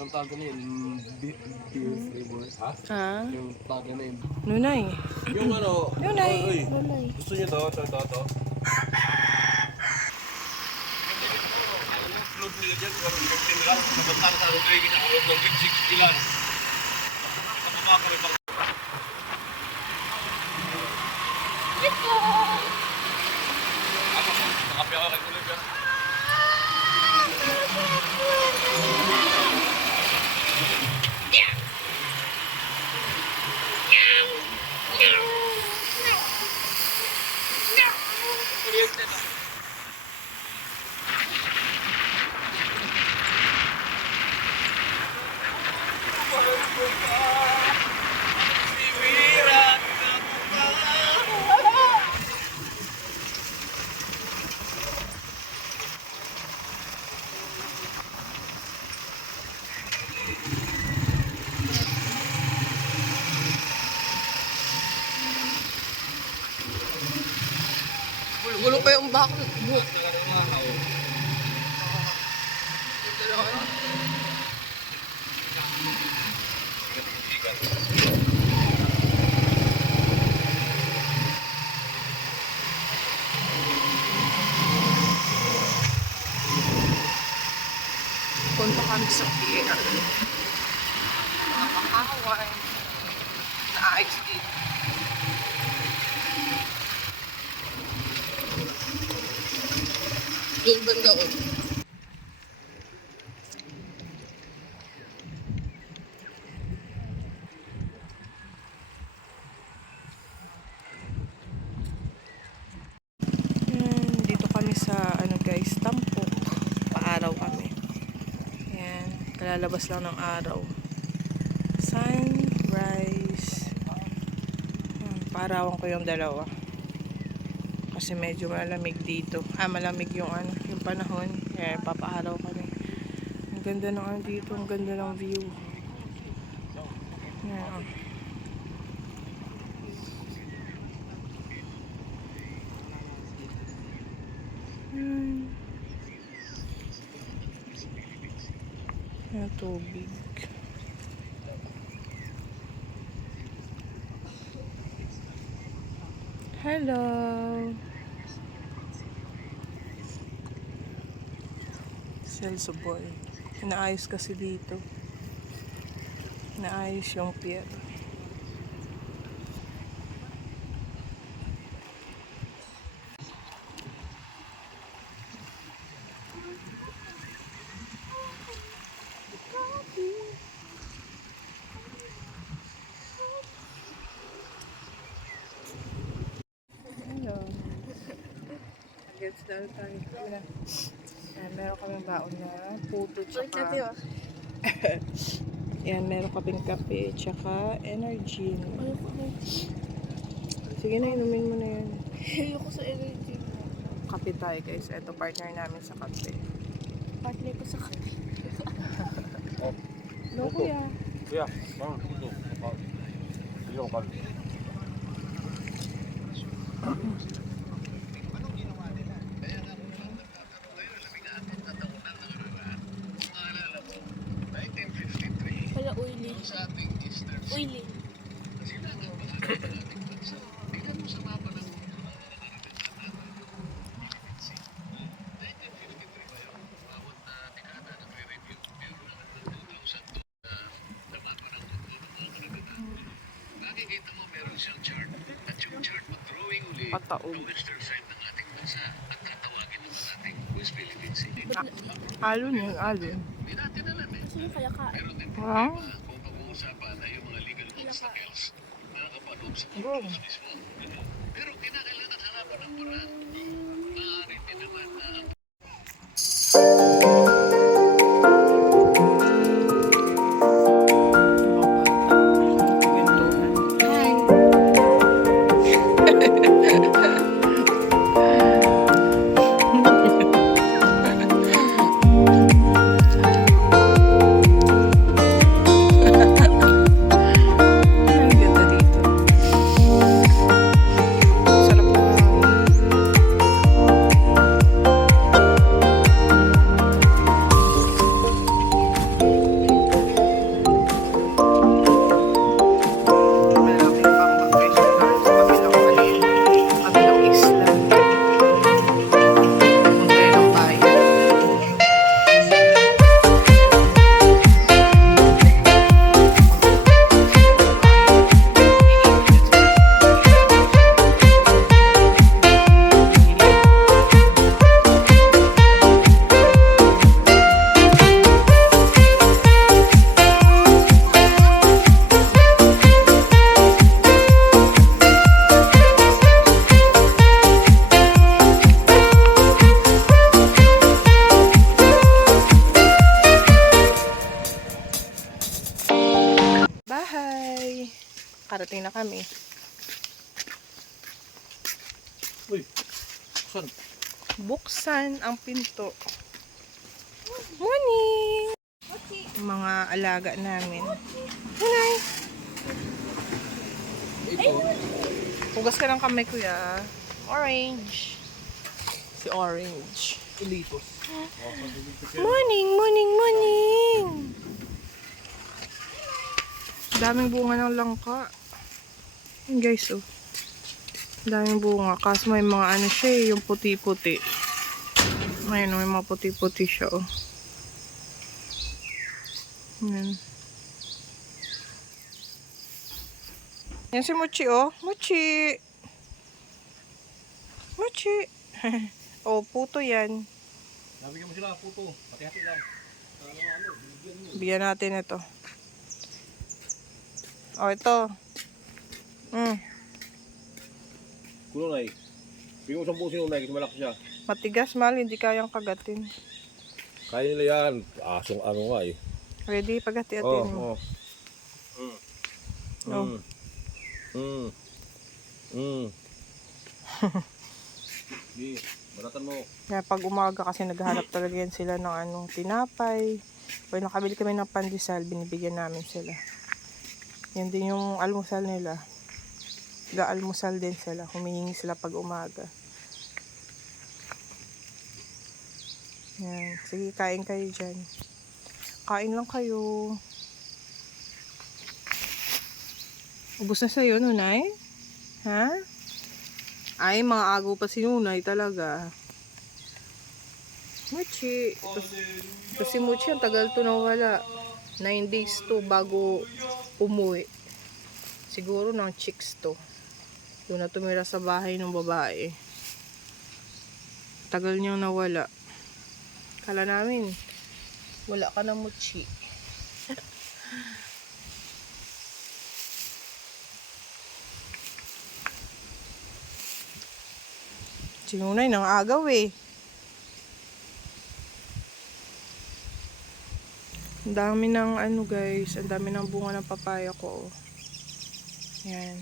Yung tago na yun, beer flavor. Ha? Ha? Yung tago na yun. Nunay. Yung ano, Nunay. oy, Nunay. gusto niyo to. Upload nila dyan, kung 15 lang, nabantan sa ating training, upload ng 60 lang. Kapaba ka rin. Nakapi ako kay Kulib yan. Gulo pa yung bako. Punta kami sa pier. Mga kakaway na ayos dito. Doon banda ko. Dito kami sa guys, Tampok. Paaraw kami. Yan, kalalabas lang ng araw. Sunrise. Paarawan ko yung dalawa. Kasi medyo malamig dito. Malamig yung yung panahon. Kaya papaaraw kami. Ang ganda ng dito, ang ganda ng view. Yan. Yung tubig. Hello. Celso Boy. Inaayos kasi dito. Inaayos yung pier. Hello. Gets down tayo. Meron kaming baon na puto tsaka yan, meron kaming kape tsaka energy. Sige na, inumin mo na yan. Ayoko sa energy. Kape tayo guys. Ito partner namin sa kape. Partner ko sa kape. No kuya. Kuya, bang, ito. Ayaw ka. Wala oily. Oily. Nakikita mo meron siyang chart. At yung chart mag-drawing uli Pataog. ang western side ng ating bansa at tatawagin naman natin West Philippine Sea. Alon yun, alon. Hindi natin alam eh. Gusto mo kaya ka? Meron din Wow. problema kung pag-uusapan ay yung mga legal obstacles na nakapanood sa Go. Congress mismo. Pero kinakailangan hanapan ng paraan. Maaari din naman na ang Karating na kami. Uy, saan? Buksan ang pinto. Morning! Mga alaga namin. Hi! Hugas ka ng kamay, kuya. Orange. Si Orange. Ulitos. Morning, morning, morning! Daming bunga ng langka. Yan guys, oh. Daming bunga. Kaso may mga ano siya eh, yung puti-puti. Ayun, may mga puti-puti siya, oh. Yan. Yan si Mochi, oh. Mochi! Mochi! Oh, puto yan. Nabigyan mo sila, puto. Pati-hati lang. Bigyan natin ito. Oh, ito. Kununay. Bigyan mo 10 sinunay kasi malaki siya. Matigas, mahal. Hindi kayang kagatin. Kaya nila yan. Asong ano nga eh. Ready? Pagati-atin Oh. mo. Di, balatan mo. Kaya pag umaga kasi naghahanap talaga yan sila ng anong tinapay. Pag nakabili kami ng pandesal, binibigyan namin sila. Yan din yung almusal nila. Ga-almusal din sila. Humihingi sila pag umaga. Yan. Sige, kain kayo dyan. Kain lang kayo. Ubus na sa'yo, Nunay? Ha? Ay, mga agaw pa si Nunay talaga. Mochi. Ito si Mochi, ang tagal to nawala. 9 days to bago umuwi. Siguro ng chicks to. Doon na tumira sa bahay ng babae. Tagal niyang nawala. Kala namin, wala ka na, Mochi. Sinunay nang agaw eh. Ang dami ng ano guys, ang dami ng bunga ng papaya ko. Yan.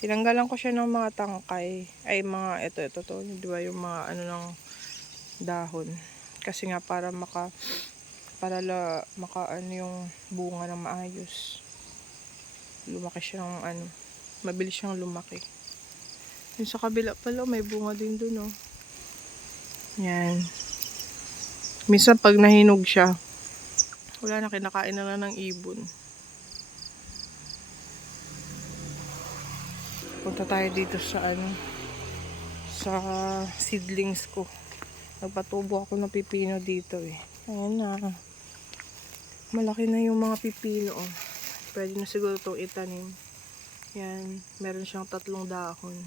Tinanggalan ko siya ng mga tangkay. Ay mga ito to, di ba yung mga ano ng dahon. Kasi nga para maka ano yung bunga ng maayos. Lumaki siya ng ano, mabilis siyang lumaki. Yung sa kabila pala, may bunga din dun, oh. Yan. Minsan pag nahinog siya, wala na, kinakain na lang ng ibon. Punta tayo dito sa ano, sa seedlings ko. Nagpatubo ako ng pipino dito eh. Ayan na. Malaki na yung mga pipino, oh. Pwede na siguro itong itanim. Yan. Meron siyang 3 dahon.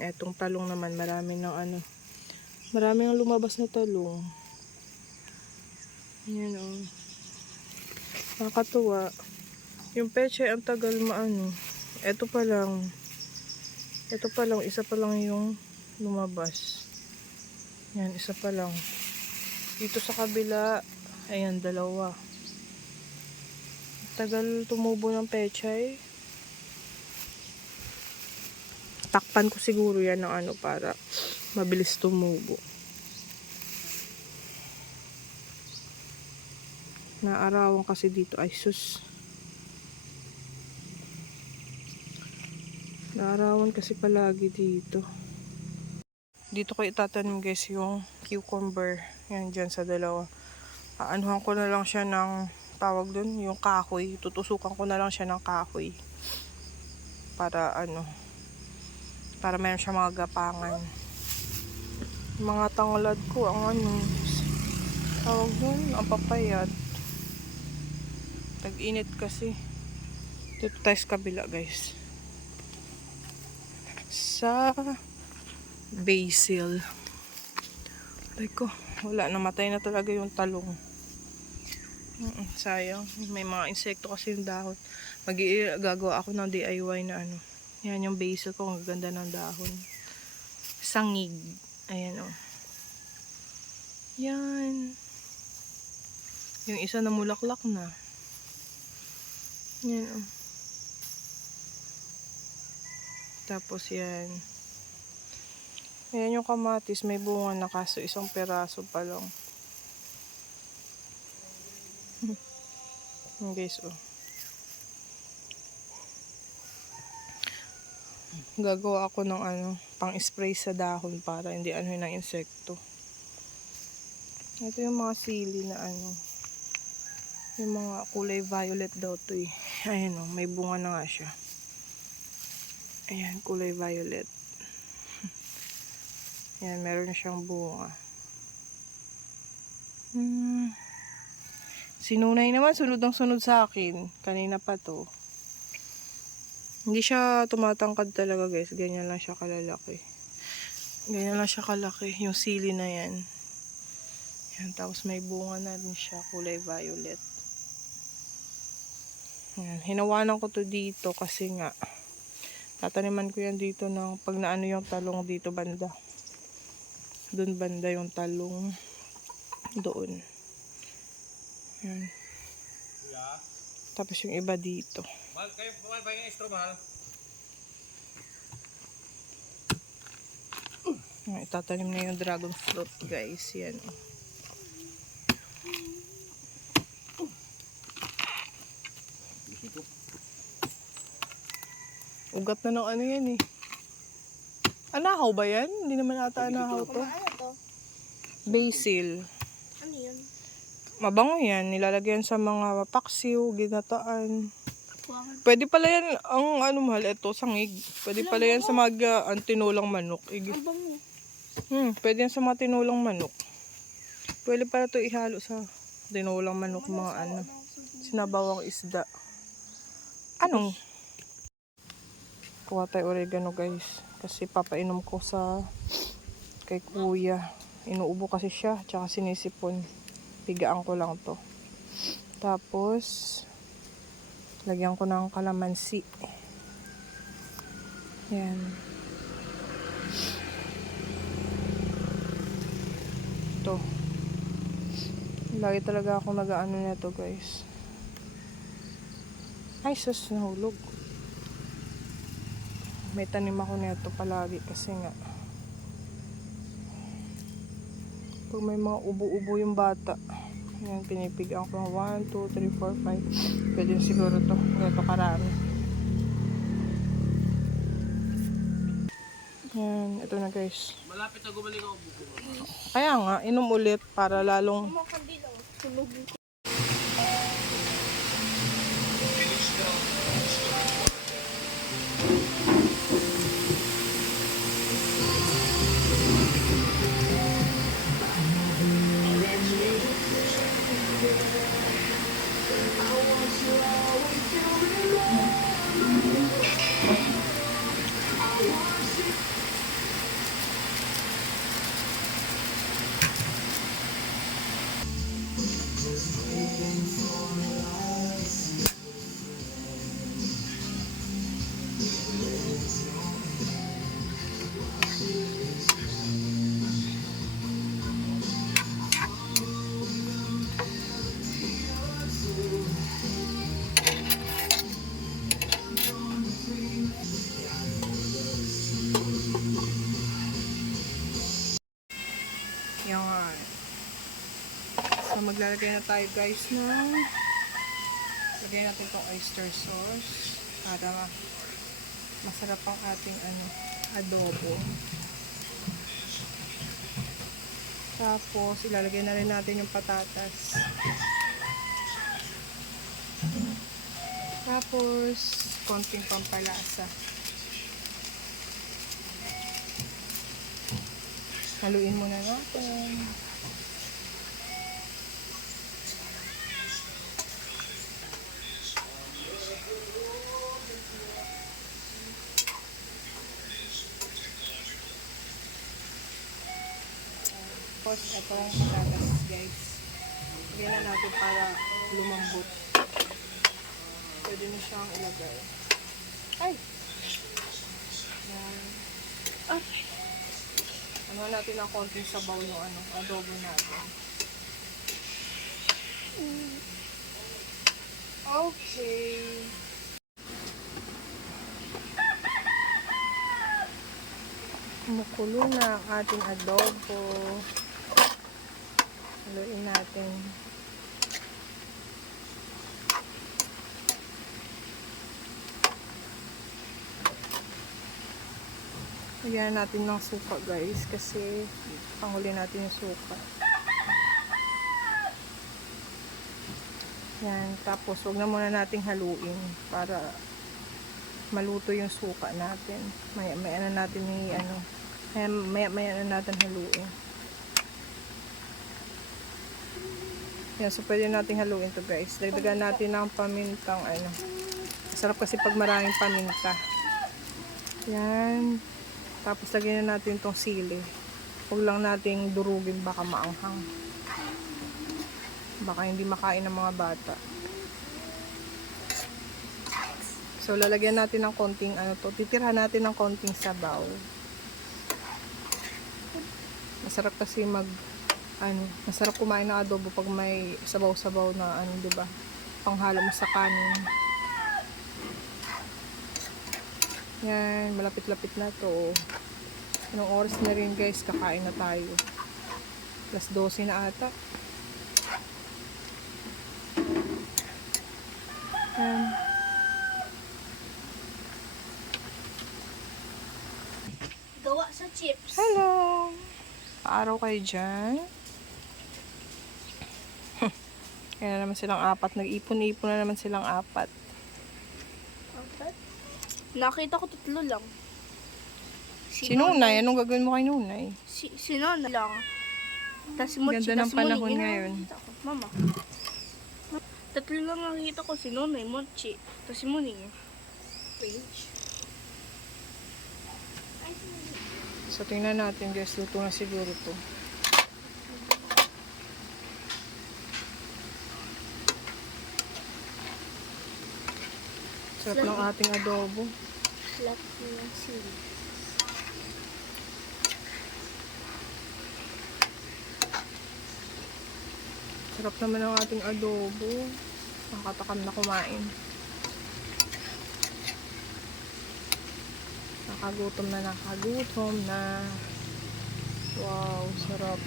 Etong talong naman, marami ng ano. Marami ng lumabas na talong. Yan, oh. Nakakatuwa. Yung peche, ang tagal maano. Ito pa lang, isa pa lang yung lumabas. Yan, isa pa lang. Dito sa kabila, ayan, 2. Tagal tumubo ng pechay. Takpan ko siguro yan ng ano para mabilis tumubo. Naarawan kasi dito, ay sus. Naarawan kasi palagi dito. Dito ko itatanim guys yung cucumber. Yan dyan sa 2. Aanuhan ko na lang siya ng tawag dun, yung kahoy. Tutusukan ko na lang siya ng kahoy. Para ano, para meron siya mga gapangan. Mga tanglad ko, ang ano, tawag dun, ang papayat. Tag-init kasi. Dito tayo sa kabila guys. Sa basil. Ay ko, wala, namatay na talaga yung talong. Sayang, may mga insekto kasi yung dahon. Gagawa ako ng DIY na ano. Yan yung basil ko, ang ganda ng dahon. Sangig. Ayan, oh. Yan. Yung isa namulaklak na. Yan oh. Tapos yan. Ayan yung kamatis. May bunga na kaso isang peraso pa lang. Guys oh. Gagawa ako ng pang spray sa dahon para hindi ng insekto. Ito yung mga sili na yung mga kulay violet daw to eh. Ayan o, may bunga na nga siya. Ayan, kulay violet. Ayan, meron na siyang bunga. Sinunay naman, sunod ang sunod sa akin. Kanina pa to. Hindi siya tumatangkad talaga guys. Ganyan lang siya kalalaki. Ganyan lang siya kalaki. Yung sili na yan. Yan, tapos may bunga na rin siya. Kulay violet. Yan, hinawanan ko to dito kasi nga tataniman ko yan dito ng pag naano yung talong dito banda. Doon banda yung talong. Doon. Yan. Tapos yung iba dito. Mahal kayo, mahal ba yung extra mahal? Itatanim na yung dragon fruit guys. Yan. Ugat na ng yan eh. Anahaw ba yan? Hindi naman ata anahaw to. Ano to? Basil. Ano yun? Mabango yan. Nilalagyan sa mga paksiw, ginataan. Wow. Pwede pala yan, ang mahal, ito, sangig. Pwede pala yan sa mga tinulang manok. Ang bango. Pwede yan sa mga tinulang manok. Pwede pala ito ihalo sa tinulang manok, mga sinabawang isda. Anong? Kuha tayo oregano guys. Kasi papainom ko kay kuya. Inuubo kasi siya, tsaka sinisipon. Pigaan ko lang to. Tapos, lagyan ko ng kalamansi. Yan. Ito. Lagi talaga ako nag-ano nito guys. Ay, sus, nahulog. May tanim ako nito palagi kasi nga pag may mga ubo-ubo yung bata, yan, pinipigaan ko ng 1, 2, 3, 4, 5. Pwede yun siguro to. Ganito karami. Yan, ito na guys. Malapit na gumaling ako buko. Kaya nga, inom ulit para lalong Mga kandila. Tulog. yan. So maglalagay na tayo guys ng lagay natin itong oyster sauce para masarap ang ating adobo. Tapos ilalagay na rin natin yung patatas. Tapos konting pampalasa. Haluin muna natin. Tapos itong patatas guys. Lagyan na natin para lumambot. Pwede na siyang ilagay. Ay! Yan. Okay. Ano natin ang konting sabaw ng adobo natin. Okay. Kumukulo na ang ating adobo. Haluin natin. Lagyan natin ng suka guys kasi panghuli natin yung suka. Yan, tapos wag na muna nating haluin para maluto yung suka natin. Maya na natin maya na natin haluin. Yan, so pwede nating haluin to guys. Dagdagan natin ng pamintang Masarap kasi pag maraming paminta. Yan. Tapos lagyan na natin itong sili. Huwag lang nating durugin, baka maanghang. Baka hindi makain ng mga bata. So lalagyan natin ng konting titirhan natin ng konting sabaw. Masarap kasi masarap kumain ng adobo pag may sabaw-sabaw na 'di ba? Panghalo mo sa kanin. Yan, malapit-lapit na to. Anong oras na rin guys, kakain na tayo. 12:00 na ata. Yan. Gawa sa chips. Hello! Paaraw kayo dyan. Kaya na naman silang apat. Nag-ipon-ipon na naman silang apat. Okay. Nakita ko 3 lang. Si Nunay, anong gagawin mo kay Nunay? Si Nona lang. Tas si Mochi, Ganda ng tas si panahon Muning. ngayon. Nakita ko. Mama. 3 lang nakita ko, si Nona, Mochi, tas si Muning. So tingnan natin guys, luto na siguro to. Sarap ng ating adobo. Flat ng sili. Sarap naman ang ating adobo. Nakakatakam na kumain. Nakagutom na. Wow, sarap.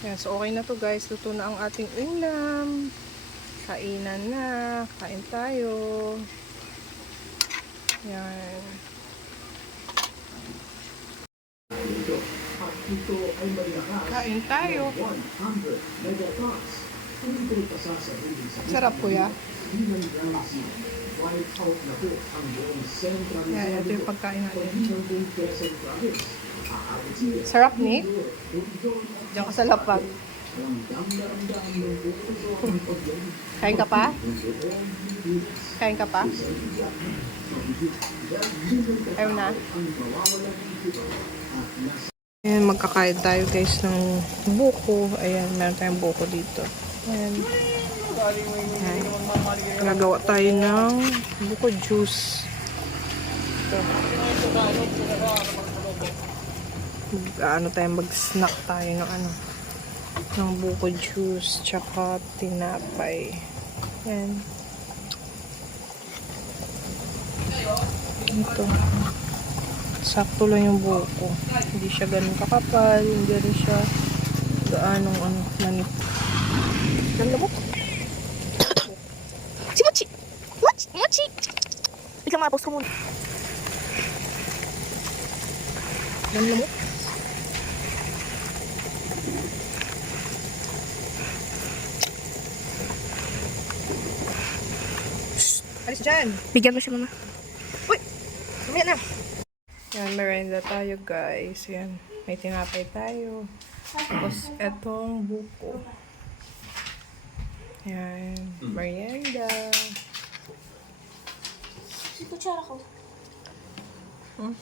Yan, so okay na to guys. Luto na ang ating ulam. Kainan na. Kain tayo. Yan. Kain tayo. Sarap kuya. Yan, ito yung pagkain natin. Sarap ni. Diyan ka sa lapag. Kain ka pa? Kain ka pa? Ayaw na. Ayan, magkakain tayo guys ng buko. Ayan, meron tayong buko dito. Ayan. Ayan. Nagagawa tayo ng buko juice. Ito. Mag-snack tayo ng buko juice tsaka tinapay. Ayan. Ito. Sakto lang yung buko. Hindi siya ganun kakapal. Hindi rin siya gaanong manip. Lamok. Si Mochi! Mochi! Bigla mapos ko muna. Lamok. Alis dyan. Bigyan mo siya, mama. Uy! Mamaya na. Yan, merenda tayo guys. Yan, may tinapay tayo. Tapos, etong buko. Yan, merienda. Si kutsara ko. Hmm?